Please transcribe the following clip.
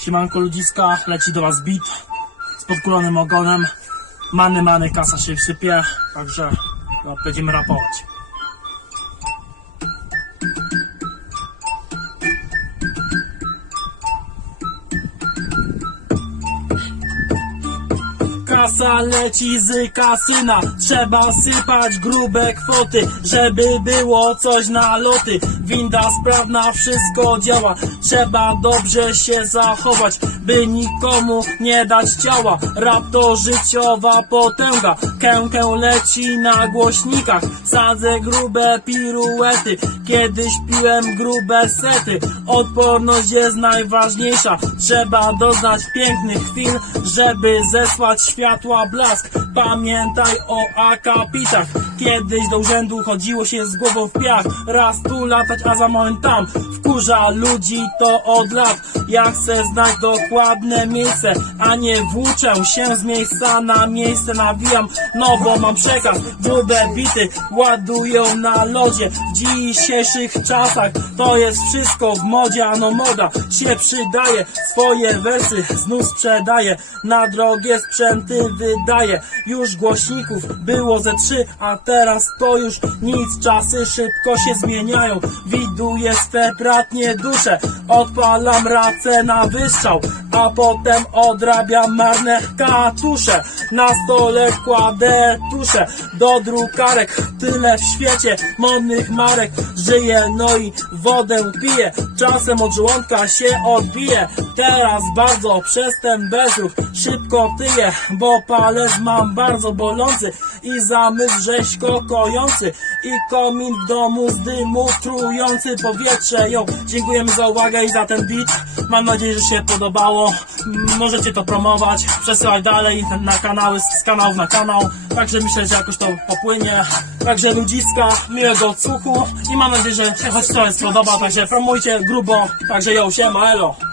Siemanko ludziska, leci do was bit z podkulonym ogonem. Many, many, kasa się sypie, także no, będziemy rapować. Kasa leci z kasyna, trzeba sypać grube kwoty, żeby było coś na loty. Winda sprawna, wszystko działa, trzeba dobrze się zachować, by nikomu nie dać ciała. Rap to życiowa potęga, kękę leci na głośnikach, sadzę grube piruety, kiedyś piłem grube sety. Odporność jest najważniejsza, trzeba doznać pięknych chwil, żeby zesłać światła blask. Pamiętaj o akapitach, kiedyś do urzędu chodziło się z głową w piach, raz tu latać, a za moment tam. Wkurza ludzi to od lat, ja chcę znać dokładne miejsce, a nie włóczę się z miejsca na miejsce, nawijam, no bo mam przekaz, grube bity ładują na lodzie. W dzisiejszych czasach, to jest wszystko w modzie, a no moda się przydaje, swoje wersy znów sprzedaje, na drogie sprzęty wydaje, już głośników było ze trzy, a teraz to już nic, czasy szybko się zmieniają, widuję swe bratnie dusze, odpalam racę na wystrzał, a potem odrabiam marne katusze, na stole kładę tusze, do drukarek, tyle w świecie, modnych marek, żyję, no i wodę piję, czasem od żołądka się odbije, teraz bardzo przez ten bezruch, szybko tyję, bo palec mam bardzo bolący i zamysł kojący i komin w domu z dymu trujący powietrze, ją, dziękujemy za uwagę i za ten beat, mam nadzieję, że się podobało, możecie to promować, przesyłać dalej na kanały, z kanałów na kanał, także myślę, że jakoś to popłynie, także ludziska, miłego odsłuchu i mam nadzieję, że się choć trochę spodoba, także promujcie grubo, także ją, siema, elo.